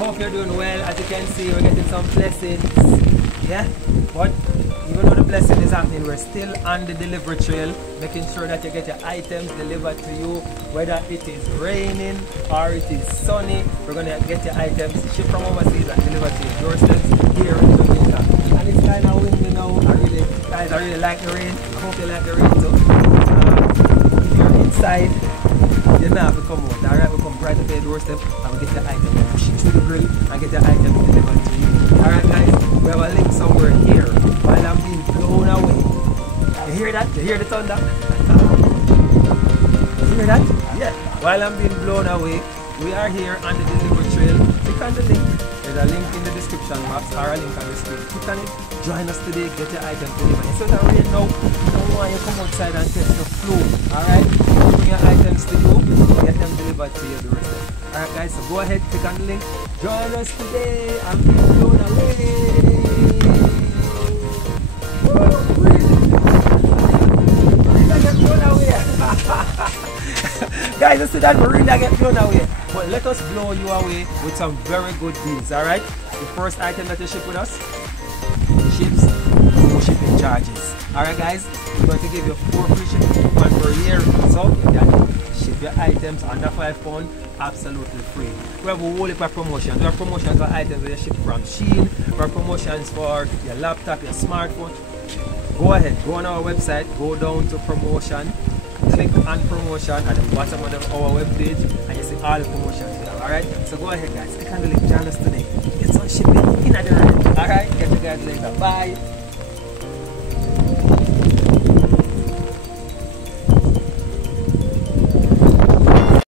hope you're doing well. As you can see, we're getting some blessings. Yeah, but even though the blessing is happening, we're still on the delivery trail, making sure that you get your items delivered to you, whether it is raining or it is sunny. We're gonna get your items shipped from overseas and delivered to your doorsteps here in Jamaica. And it's kind of windy now. I really like the rain. I hope you like the rain too. If you're inside, you don't have to come out. Alright, we come right to your doorstep and we get your items, push it through the grill and get your items delivered to you. Alright guys, we have a link somewhere here while I'm being blown away. You hear that? You hear the thunder? You hear that? Yeah. While I'm being blown away, we are here on the delivery trail. Click on the link. There's a link in the description box or a link on the screen. Click on it. Join us today. Get your items delivered. Instead of rain now, I don't want you to come outside and test the flow. Alright? Bring your items to you. Get them delivered to your doorstep. Alright guys, so go ahead, click on the link. Join us today. I'm being blown away. Guys, you see that marina get blown away. But let us blow you away with some very good deals, alright? The first item that you ship with us ships no shipping charges. Alright guys, we're going to give you 4 free shipping coupons per year. So you can ship your items under £5 absolutely free. We have a whole heap of promotions. We have promotions for items that you ship from Shein. We have promotions for your laptop, your smartphone. Go ahead, go on our website, go down to promotion, click on promotion at the bottom of our webpage and you see all the promotions we have. Alright? So go ahead guys, click on the link, join us today. Get some shipping in the rain. Alright? Get you guys later. Bye.